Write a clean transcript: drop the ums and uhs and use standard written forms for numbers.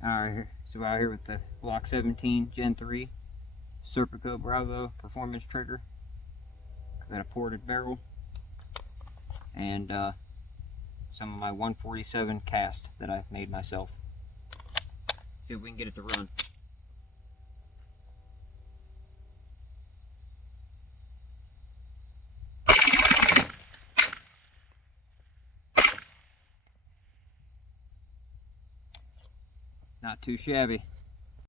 Alright, so out here with the Glock 17 Gen 3 Serpico Bravo performance trigger. I've got a ported barrel and some of my 147 cast that I've made myself. See if we can get it to run. Not too shabby.